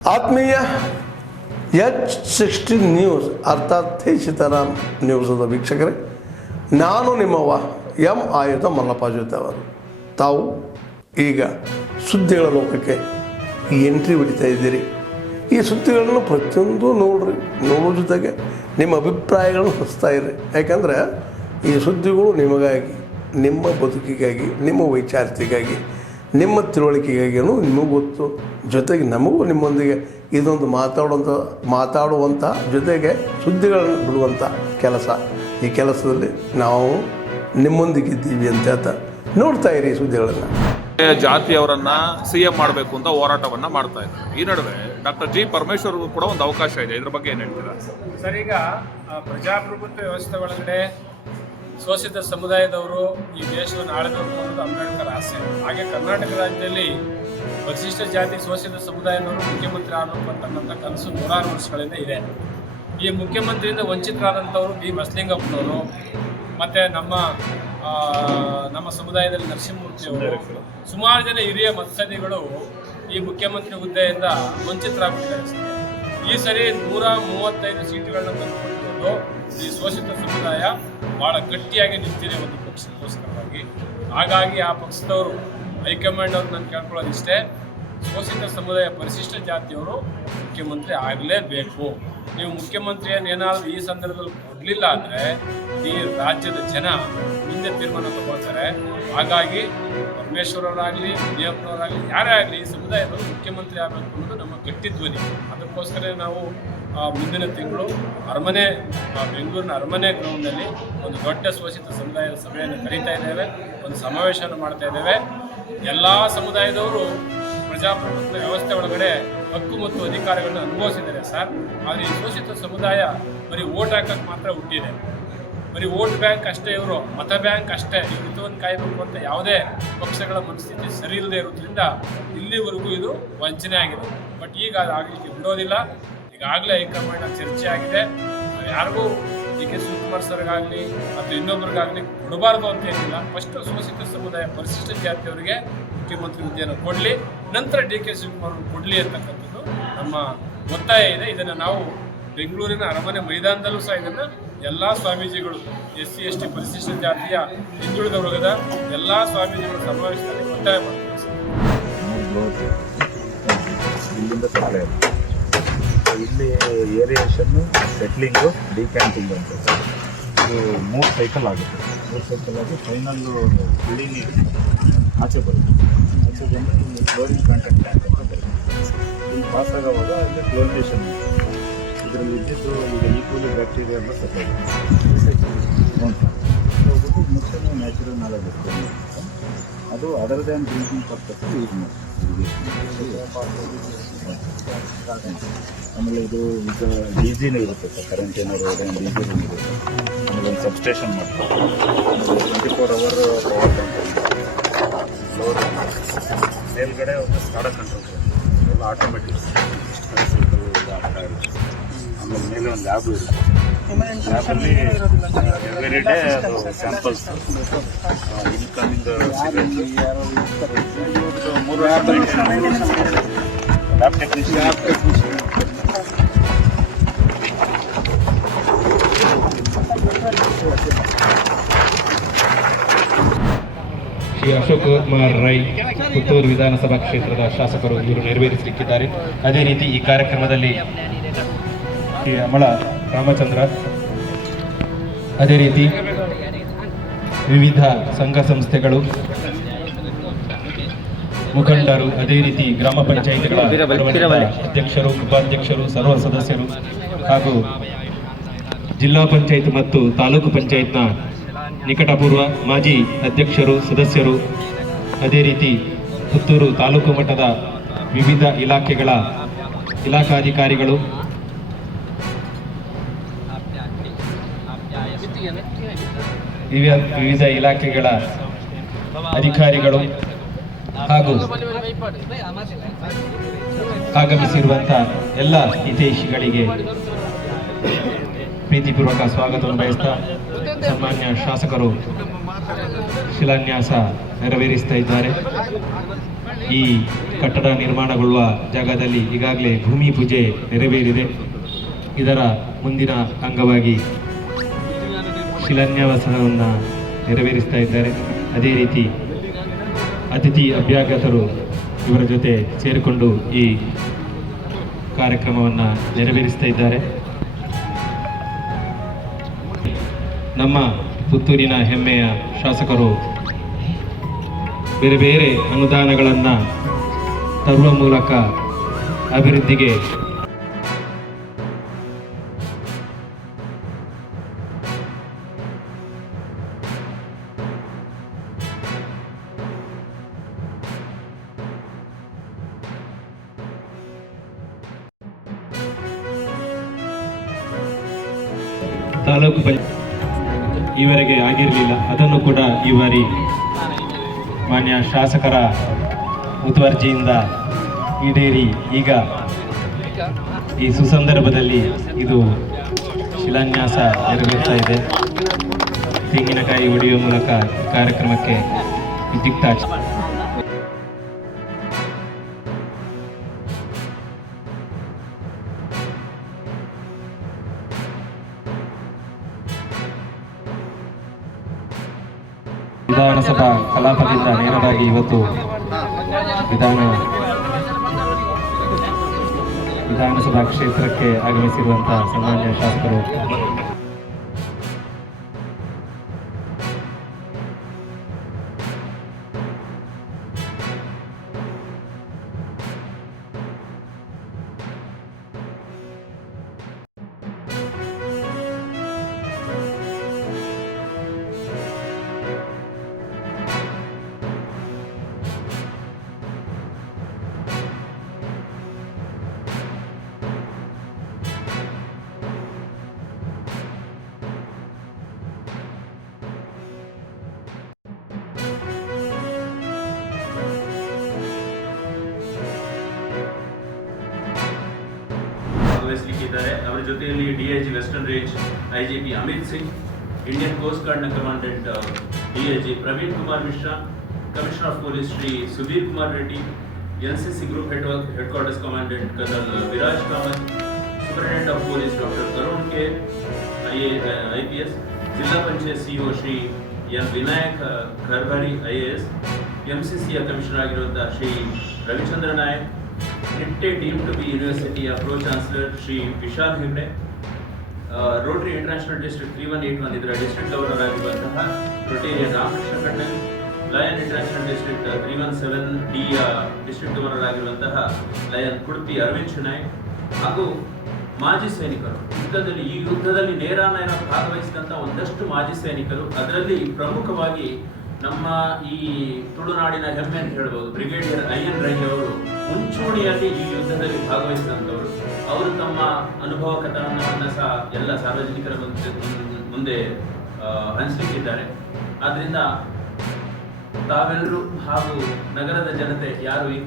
ಆತ್ಮೀಯ H16 news ಅರ್ಥಾತ್ ಸೀತಾರಾಮ್ ನ್ಯೂಸದ ವೀಕ್ಷಕರೇ, ನಾನು ನಿಮ್ಮವ ಎಂ ಆಯುಧ ಮಲ್ಲಪ್ಪ ಜೊತೆ ಅವರು. ತಾವು ಈಗ ಸುದ್ದಿಗಳ ಲೋಕಕ್ಕೆ ಎಂಟ್ರಿ ಹೊಡಿತಾ ಇದ್ದೀರಿ. ಈ ಸುದ್ದಿಗಳನ್ನು ಪ್ರತಿಯೊಂದು ನೋಡೋ ಜೊತೆಗೆ ನಿಮ್ಮ ಅಭಿಪ್ರಾಯಗಳನ್ನು ಹಚ್ತಾ ಇರಿ. ಯಾಕಂದರೆ ಈ ಸುದ್ದಿಗಳು ನಿಮಗಾಗಿ, ನಿಮ್ಮ ಬದುಕಿಗಾಗಿ, ನಿಮ್ಮ ವೈಚಾರಿಕೆಗಾಗಿ, ನಿಮ್ಮ ತಿಳುವಳಿಕೆಗಾಗಿಯೂ ನಿಮಗೂ ಗೊತ್ತು. ಜೊತೆಗೆ ನಮಗೂ ನಿಮ್ಮೊಂದಿಗೆ ಇದೊಂದು ಮಾತಾಡುವಂಥ ಜೊತೆಗೆ ಸುದ್ದಿಗಳನ್ನು ಬಿಡುವಂಥ ಕೆಲಸ. ಈ ಕೆಲಸದಲ್ಲಿ ನಾವು ನಿಮ್ಮೊಂದಿಗಿದ್ದೀವಿ ಅಂತ ಹೇಳ್ತಾ ನೋಡ್ತಾ ಇರಿ ಸುದ್ದಿಗಳನ್ನು. ಜಾತಿಯವರನ್ನ CM ಮಾಡಬೇಕು ಅಂತ ಹೋರಾಟವನ್ನ ಮಾಡ್ತಾ ಇದ್ದಾರೆ. ಈ ನಡುವೆ ಡಾಕ್ಟರ್ ಜಿ ಪರಮೇಶ್ವರ್ ಕೂಡ ಒಂದು ಅವಕಾಶ ಇದೆ. ಇದ್ರ ಬಗ್ಗೆ ಏನು ಹೇಳ್ತೀರಾ ಸರ್? ಈಗ ಪ್ರಜಾಪ್ರಭುತ್ವ ವ್ಯವಸ್ಥೆ ಒಳಗಡೆ ಶೋಷಿತ ಸಮುದಾಯದವರು ಈ ದೇಶವನ್ನು ಆಳಬೇಕು ಅನ್ನೋದು ಅಂಬೇಡ್ಕರ್ ಆಸೆ. ಹಾಗೆ ಕರ್ನಾಟಕ ರಾಜ್ಯದಲ್ಲಿ ಪರಿಶಿಷ್ಟ ಜಾತಿ ಶೋಷಿತ ಸಮುದಾಯದವರು ಮುಖ್ಯಮಂತ್ರಿ ಆಗಬೇಕು ಅಂತಕ್ಕಂಥ ಕನಸು ನೂರಾರು ವರ್ಷಗಳಿಂದ ಇದೆ. ಈ ಮುಖ್ಯಮಂತ್ರಿಯಿಂದ ವಂಚಿತರಾದಂಥವರು ಬಿ ಬಸಲಿಂಗಪ್ಪನವರು ಮತ್ತು ನಮ್ಮ ಸಮುದಾಯದಲ್ಲಿ ನರಸಿಂಹಮೂರ್ತಿಯವರು, ಸುಮಾರು ಜನ ಹಿರಿಯ ಮತ್ಸದಿಗಳು ಈ ಮುಖ್ಯಮಂತ್ರಿ ಹುದ್ದೆಯಿಂದ ವಂಚಿತರಾಗ್ಬಿಟ್ಟಿದ್ದಾರೆ. ಈ ಸರಿ 135 ಸೀಟುಗಳನ್ನ ತಂದುಕೊಂಡಿರೋದು ಈ ಶೋಷಿತ ಸಮುದಾಯ ಭಾಳ ಗಟ್ಟಿಯಾಗಿ ನಿಂತಿದೆ ಒಂದು ಪಕ್ಷಕ್ಕೋಸ್ಕರವಾಗಿ. ಹಾಗಾಗಿ ಆ ಪಕ್ಷದವರು ಹೈಕಮಾಂಡ್ ಅವ್ರು ನಾನು ಕೇಳ್ಕೊಳ್ಳೋದಿಷ್ಟೇ, ಶೋಷಿತ ಸಮುದಾಯ ಪರಿಶಿಷ್ಟ ಜಾತಿಯವರು ಮುಖ್ಯಮಂತ್ರಿ ಆಗಲೇಬೇಕು. ನೀವು ಮುಖ್ಯಮಂತ್ರಿಯನ್ನು ಏನಾದರೂ ಈ ಸಂದರ್ಭದಲ್ಲಿ ಕೊಡಲಿಲ್ಲ ಅಂದರೆ ಈ ರಾಜ್ಯದ ಜನ ಮುಂದೆ ತೀರ್ಮಾನ ತಗೊಳ್ತಾರೆ. ಹಾಗಾಗಿ ಪರಮೇಶ್ವರವರಾಗಲಿ, ವಿಜಯಪ್ಪನವರಾಗಲಿ, ಯಾರೇ ಆಗಲಿ ಈ ಸಮುದಾಯದವರು ಮುಖ್ಯಮಂತ್ರಿ ಆಗಬೇಕು ಅನ್ನೋದು ನಮ್ಮ ಗಟ್ಟಿ ಧ್ವನಿ. ಅದಕ್ಕೋಸ್ಕರ ನಾವು ಮುಂದಿನ ತಿಂಗಳು ಬೆಂಗಳೂರಿನ ಅರಮನೆ ಗ್ರೌಂಡ್ನಲ್ಲಿ ಒಂದು ದೊಡ್ಡ ಶೋಷಿತ ಸಮುದಾಯದ ಸಭೆಯನ್ನು ಕರೀತಾ ಇದ್ದೇವೆ, ಒಂದು ಸಮಾವೇಶವನ್ನು ಮಾಡ್ತಾ ಇದ್ದೇವೆ. ಎಲ್ಲ ಸಮುದಾಯದವರು ಪ್ರಜಾಪ್ರಭುತ್ವ ವ್ಯವಸ್ಥೆ ಒಳಗಡೆ ಹಕ್ಕು ಮತ್ತು ಅಧಿಕಾರಗಳನ್ನು ಅನುಭವಿಸಿದ್ದಾರೆ ಸರ್. ಆದರೆ ಈ ಶೋಷಿತ ಸಮುದಾಯ ಬರೀ ಓಟ್ ಹಾಕೋಕ್ಕೆ ಮಾತ್ರ ಹುಟ್ಟಿದೆ. ಬರೀ ವೋಟ್ ಬ್ಯಾಂಕ್ ಅಷ್ಟೇ, ಇವರು ಮತ ಬ್ಯಾಂಕ್ ಅಷ್ಟೇ. ಇವರು ಹಿತವನ್ನು ಕಾಯಬೇಕು ಅಂತ ಯಾವುದೇ ಪಕ್ಷಗಳ ಮನಸ್ಥಿತಿ ಸರಿ ಇಲ್ಲದೆ ಇರೋದ್ರಿಂದ ಇಲ್ಲಿವರೆಗೂ ಇದು ವಂಚನೆ ಆಗಿದೆ. ಬಟ್ ಈಗ ಅದು ಆಗಲಿಕ್ಕೆ ಬಿಡೋದಿಲ್ಲ. ಈಗಾಗಲೇ ಹೈಕಮಾಂಡ್ ಚರ್ಚೆ ಆಗಿದೆ. ಯಾರಿಗೂ ಕೆ ಶಿವಕುಮಾರ್ ಸರ್ಗಾಗಲಿ ಅಥವಾ ಇನ್ನೊಬ್ಬರಿಗಾಗಲಿ ಕೊಡಬಾರ್ದು ಅಂತ ಏನಿಲ್ಲ. ಫಸ್ಟ್ ಶೋಷಿತ ಸಮುದಾಯ ಪರಿಶಿಷ್ಟ ಜಾತಿಯವರಿಗೆ ಮುಖ್ಯಮಂತ್ರಿ ಹುದ್ದೆಯನ್ನು ಕೊಡಲಿ, ನಂತರ ಕೆ ಶಿವಕುಮಾರ್ ಕೊಡಲಿ ಅಂತಕ್ಕಂಥದ್ದು ನಮ್ಮ ಒತ್ತಾಯ ಇದೆ. ಇದನ್ನು ನಾವು ಬೆಂಗಳೂರಿನ ಅರಮನೆ ಮೈದಾನದಲ್ಲೂ ಸಹ ಇದನ್ನು ಎಲ್ಲ ಸ್ವಾಮೀಜಿಗಳು, SC ST ಪರಿಶಿಷ್ಟ ಜಾತಿಯ ಹಿಂದುಳಿದ ವರ್ಗದ ಎಲ್ಲ ಸ್ವಾಮೀಜಿಗಳ ಸಮಾವೇಶದಲ್ಲಿ ಒತ್ತಾಯ ಮಾಡ್ತಾರೆ. ಇಲ್ಲಿ ಏರಿಯೇಷನ್ನು, ಸೆಟ್ಲಿಂಗು, ಡಿಕ್ಯಾಂಟಿಂಗ್ ಅಂತ ಇದು 3 ಸೈಕಲ್ ಆಗುತ್ತೆ. 3 ಸೈಕಲ್ ಆಗಿ ಫೈನಲ್ಲು ಬಿಲ್ಡಿಂಗಿಗೆ ಆಚೆ ಬರುತ್ತೆ. ಆಚೆ ಬಂದು ಇಲ್ಲಿ ಫ್ಲೋರಿಂಗ್ ಕಾಂಟ್ಯಾಕ್ಟ್ ಟ್ಯಾಂಕ್ ಅಂತ ಬರುತ್ತೆ. ಇಲ್ಲಿ ಪಾಸ್ ಆಗೋವಾಗ ಇಲ್ಲಿ ಕ್ಲೋರಿನೇಷನ್ ಇದರಲ್ಲಿ ಇದ್ದಿದ್ದು ಈಗ ಈಕ್ವಲಿ ಬ್ಯಾಕ್ಟೀರಿಯಾ ಎಲ್ಲ ಸತ್ತೋಗುತ್ತೆ. ಹೋಗ್ಬಿಟ್ಟು ಮುಖ್ಯ ನ್ಯಾಚುರಲ್ ನಾಲೆಜ್ ಇರ್ತದೆ. ಅದು other than drinking purpose use ಮಾಡ್ತೀವಿ. ಆಮೇಲೆ ಇದು ಈಗ DGನೂ ಇರುತ್ತೆ ಸರ್, ಕರೆಂಟ್ ಏನಾದ್ರು DGನೂ ಇರುತ್ತೆ. ಆಮೇಲೆ ಒಂದು ಸಬ್ಸ್ಟೇಷನ್ ಮಾಡ್ತಾರೆ. 24 hour ಪವರ್ ಕಂಟ್ರೋಲ್, ಮೇಲ್ಗಡೆ ಒಂದು ಸ್ಟಾಡಾ ಕಂಟ್ರೋಲ್ ಎಲ್ಲ ಆಟೋಮೆಟಿಕ್ ಆಗ್ತಾ ಇರುತ್ತೆ. ಆಮೇಲೆ ಮೇಲೆ ಒಂದು ಲ್ಯಾಬ್ ಇರುತ್ತೆ. ಲ್ಯಾಬಲ್ಲಿ ಎವ್ರಿ ಡೇ ಅದು ಸ್ಯಾಂಪಲ್ಸ್ ಇನ್ಕಮಿಂಗ್ 3 ವರ್ಷ ಲ್ಯಾಬ್ ಟೆಕ್ನಿಷಿಯನ್. ಶ್ರೀ ಅಶೋಕ್ ಕುಮಾರ್ ರೈ ಪುತ್ತೂರು ವಿಧಾನಸಭಾ ಕ್ಷೇತ್ರದ ಶಾಸಕರು ಇವರು ನೆರವೇರಿಸಲಿಕ್ಕಿದ್ದಾರೆ. ಅದೇ ರೀತಿ ಈ ಕಾರ್ಯಕ್ರಮದಲ್ಲಿ ಶ್ರೀ ಅಮಳ ರಾಮಚಂದ್ರ, ಅದೇ ರೀತಿ ವಿವಿಧ ಸಂಘ ಸಂಸ್ಥೆಗಳು, ಮುಖಂಡರು, ಅದೇ ರೀತಿ ಗ್ರಾಮ ಪಂಚಾಯಿತಿಗಳ ಅಧ್ಯಕ್ಷರು, ಉಪಾಧ್ಯಕ್ಷರು, ಸರ್ವ ಸದಸ್ಯರು ಹಾಗೂ ಜಿಲ್ಲಾ ಪಂಚಾಯತ್ ಮತ್ತು ತಾಲೂಕು ಪಂಚಾಯತ್ನ ನಿಕಟಪೂರ್ವ ಮಾಜಿ ಅಧ್ಯಕ್ಷರು, ಸದಸ್ಯರು, ಅದೇ ರೀತಿ ಪುತ್ತೂರು ತಾಲೂಕು ಮಟ್ಟದ ವಿವಿಧ ಇಲಾಖೆಗಳ ಇಲಾಖಾಧಿಕಾರಿಗಳು, ವಿವಿಧ ಇಲಾಖೆಗಳ ಅಧಿಕಾರಿಗಳು ಹಾಗೂ ಆಗಮಿಸಿರುವಂಥ ಎಲ್ಲ ಹಿತೈಷಿಗಳಿಗೆ ಪ್ರೀತಿಪೂರ್ವಕ ಸ್ವಾಗತವನ್ನು ಬಯಸ್ತಾ ಸನ್ಮಾನ್ಯ ಶಾಸಕರು ಶಿಲಾನ್ಯಾಸ ನೆರವೇರಿಸ್ತಾ ಇದ್ದಾರೆ. ಈ ಕಟ್ಟಡ ನಿರ್ಮಾಣಗೊಳ್ಳುವ ಜಾಗದಲ್ಲಿ ಈಗಾಗಲೇ ಭೂಮಿ ಪೂಜೆ ನೆರವೇರಿದೆ. ಇದರ ಮುಂದಿನ ಅಂಗವಾಗಿ ಶಿಲಾನ್ಯಾಸವನ್ನು ನೆರವೇರಿಸ್ತಾ ಇದ್ದಾರೆ. ಅದೇ ರೀತಿ ಅತಿಥಿ ಅಭ್ಯಾಗತರು ಇವರ ಜೊತೆ ಸೇರಿಕೊಂಡು ಈ ಕಾರ್ಯಕ್ರಮವನ್ನು ನೆರವೇರಿಸ್ತಾ ಇದ್ದಾರೆ. ನಮ್ಮ ಪುತ್ತೂರಿನ ಹೆಮ್ಮೆಯ ಶಾಸಕರು ಬೇರೆ ಬೇರೆ ಅನುದಾನಗಳನ್ನು ತರುವ ಮೂಲಕ ಅಭಿವೃದ್ಧಿಗೆ ತಾಲೂಕು ಈವರೆಗೆ ಆಗಿರಲಿಲ್ಲ. ಅದನ್ನು ಕೂಡ ಈ ಬಾರಿ ಮಾನ್ಯ ಶಾಸಕರ ಮುತುವರ್ಜಿಯಿಂದ ಈಡೇರಿ ಈಗ ಈ ಸುಸಂದರ್ಭದಲ್ಲಿ ಇದು ಶಿಲಾನ್ಯಾಸ ನೆರವೇರ್ತಾ ಇದೆ. ತೆಂಗಿನಕಾಯಿ ಒಡೆಯುವ ಮೂಲಕ ಕಾರ್ಯಕ್ರಮಕ್ಕೆ ವಿದ್ಯುಕ್ತ ವಿಧಾನಸಭಾ ಕಲಾಪದಿಂದ ನೇರವಾಗಿ ಇವತ್ತು ವಿಧಾನಸಭಾ ಕ್ಷೇತ್ರಕ್ಕೆ ಆಗಮಿಸಿರುವಂತಹ ಸನ್ಮಾನ್ಯ ಶಾಸಕರು ಭಾಗವಹಿಸಲಿಕ್ಕಿದ್ದಾರೆ. ಅವರ ಜೊತೆಯಲ್ಲಿ DIG western range IGP Amit Singh, Indian coast ಗಾರ್ಡ್ನ commandant DIG Praveen Kumar Mishra, commissioner of police Shri Sudhir Kumar Reddy, NCC group headquarters commandant colonel Viraj Kamath, superintendent of police doctor Tarun K IPS, ಜಿಲ್ಲಾ panchayat CEO Shri N Vinayak Kharbari IAS, MCCಯ ಕಮಿಷನರ್ ಆಗಿರುವಂತಹ Shri Ravichandra Nayak, Nitte deemed to be ಯೂನಿವರ್ಸಿಟಿಯ pro chancellor Shri Vishal Hegde, Rotary International district 3181 ಇದರ district governor ಆಗಿರುವಂತಹ Rotarian Ramakrishna Kannan, lion international district 317D district governor ಆಗಿರುವಂತಹ lion ಕುಡ್ಪಿ Arvind ಶುನಾಯ್, ಹಾಗೂ ಮಾಜಿ ಸೈನಿಕರು ಈ ಯುದ್ಧದಲ್ಲಿ ನೇರ ಭಾಗವಹಿಸಿದಂಥ ಒಂದಷ್ಟು ಮಾಜಿ ಸೈನಿಕರು, ಅದರಲ್ಲಿ ಪ್ರಮುಖವಾಗಿ ನಮ್ಮ ಈ ತುಳುನಾಡಿನ ಹೆಮ್ಮೆ ಅಂತ ಹೇಳ್ಬೋದು ಬ್ರಿಗೇಡಿಯರ್ IN ರೈ ಅವರು ಮುಂಚೂಣಿಯಲ್ಲಿ ಈ ಯುದ್ಧದಲ್ಲಿ ಭಾಗವಹಿಸಿದಂಥವರು. ಅವರು ತಮ್ಮ ಅನುಭವ ಕಥನವನ್ನು ಸಹ ಎಲ್ಲ ಸಾರ್ವಜನಿಕರ ಮುಂದೆ ಹಂಚಲಿಕ್ಕಿದ್ದಾರೆ. ಆದ್ದರಿಂದ ತಾವೆಲ್ಲರೂ ಹಾಗೂ ನಗರದ ಜನತೆ ಯಾರು ಈ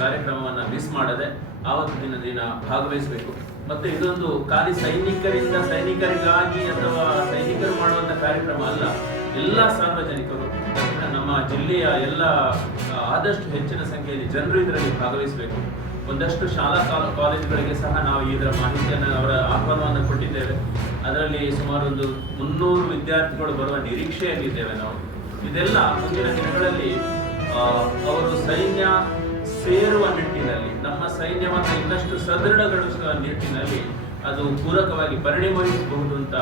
ಕಾರ್ಯಕ್ರಮವನ್ನು ಮಿಸ್ ಮಾಡದೆ ಆವತ್ತು ದಿನ ಭಾಗವಹಿಸಬೇಕು. ಮತ್ತು ಇದೊಂದು ಖಾಲಿ ಸೈನಿಕರಿಗಾಗಿ ಅಥವಾ ಸೈನಿಕರು ಮಾಡುವಂಥ ಕಾರ್ಯಕ್ರಮ ಅಲ್ಲ. ಎಲ್ಲ ಸಾರ್ವಜನಿಕರು, ನಮ್ಮ ಜಿಲ್ಲೆಯ ಎಲ್ಲ ಆದಷ್ಟು ಹೆಚ್ಚಿನ ಸಂಖ್ಯೆಯಲ್ಲಿ ಜನರು ಇದರಲ್ಲಿ ಭಾಗವಹಿಸಬೇಕು. ಒಂದಷ್ಟು ಶಾಲಾ ಕಾಲೇಜುಗಳಿಗೆ ಸಹ ನಾವು ಇದರ ಮಾಹಿತಿಯನ್ನು, ಅವರ ಆಹ್ವಾನವನ್ನು ಕೊಟ್ಟಿದ್ದೇವೆ. ಅದರಲ್ಲಿ ಸುಮಾರು ಒಂದು 300 ವಿದ್ಯಾರ್ಥಿಗಳು ಬರುವ ನಿರೀಕ್ಷೆಯಲ್ಲಿದ್ದೇವೆ ನಾವು. ಇದೆಲ್ಲ ಮುಂದಿನ ದಿನಗಳಲ್ಲಿ ಅವರು ಸೈನ್ಯ ಸೇರುವ ನಿಟ್ಟಿನಲ್ಲಿ, ನಮ್ಮ ಸೈನ್ಯವನ್ನು ಇನ್ನಷ್ಟು ಸದೃಢಗೊಳಿಸುವ ನಿಟ್ಟಿನಲ್ಲಿ ಅದು ಪೂರಕವಾಗಿ ಪರಿಣಮಿಸಬಹುದು ಅಂತ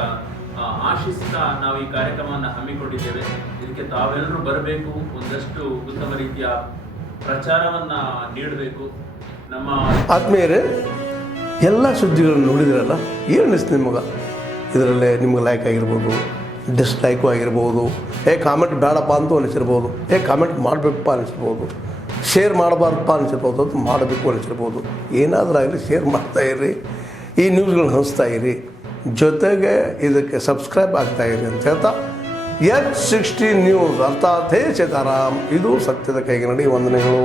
ಆಶಿಸ್ತಾ ನಾವು ಈ ಕಾರ್ಯಕ್ರಮವನ್ನು ಹಮ್ಮಿಕೊಂಡಿದ್ದೇವೆ. ಇದಕ್ಕೆ ತಾವೆಲ್ಲರೂ ಬರಬೇಕು, ಒಂದಷ್ಟು ಉತ್ತಮ ರೀತಿಯ ಪ್ರಚಾರವನ್ನು ನೀಡಬೇಕು. ನಮ್ಮ ಆತ್ಮೀಯರೇ, ಎಲ್ಲ ಸುದ್ದಿಗಳನ್ನು ನೋಡಿದಿರಲ್ಲ, ಏನು ಅನಿಸ್ತು ನಿಮಗೆ? ಇದರಲ್ಲೇ ನಿಮ್ಗೆ ಲೈಕ್ ಆಗಿರ್ಬೋದು, ಡಿಸ್ಲೈಕು ಆಗಿರ್ಬೋದು, ಕಾಮೆಂಟ್ ಬೇಡಪ್ಪ ಅಂತೂ ಅನಿಸಿರ್ಬೋದು, ಕಾಮೆಂಟ್ ಮಾಡಬೇಕಪ್ಪ ಅನಿಸಿರ್ಬೋದು, ಶೇರ್ ಮಾಡಬಾರ್ದಪ್ಪ ಅನಿಸಿರ್ಬೋದು, ಅದು ಮಾಡಬೇಕು ಅನಿಸಿರ್ಬೋದು. ಏನಾದರೂ ಆಗಲಿ ಶೇರ್ ಮಾಡ್ತಾಯಿರಿ, ಈ ನ್ಯೂಸ್ಗಳನ್ನ ಹಂಚ್ತಾ ಇರಿ, ಜೊತೆಗೆ ಇದಕ್ಕೆ ಸಬ್ಸ್ಕ್ರೈಬ್ ಆಗ್ತಾಯಿರಿ ಅಂತ ಹೇಳ್ತಾ H16 ನ್ಯೂಸ್ ಅರ್ಥಾತ್ ಹೇ ಸೀತಾರಾಮ್, ಇದು ಸತ್ಯದ ಕೈಗೆ ನಡಿ. ವಂದನೆಗಳು.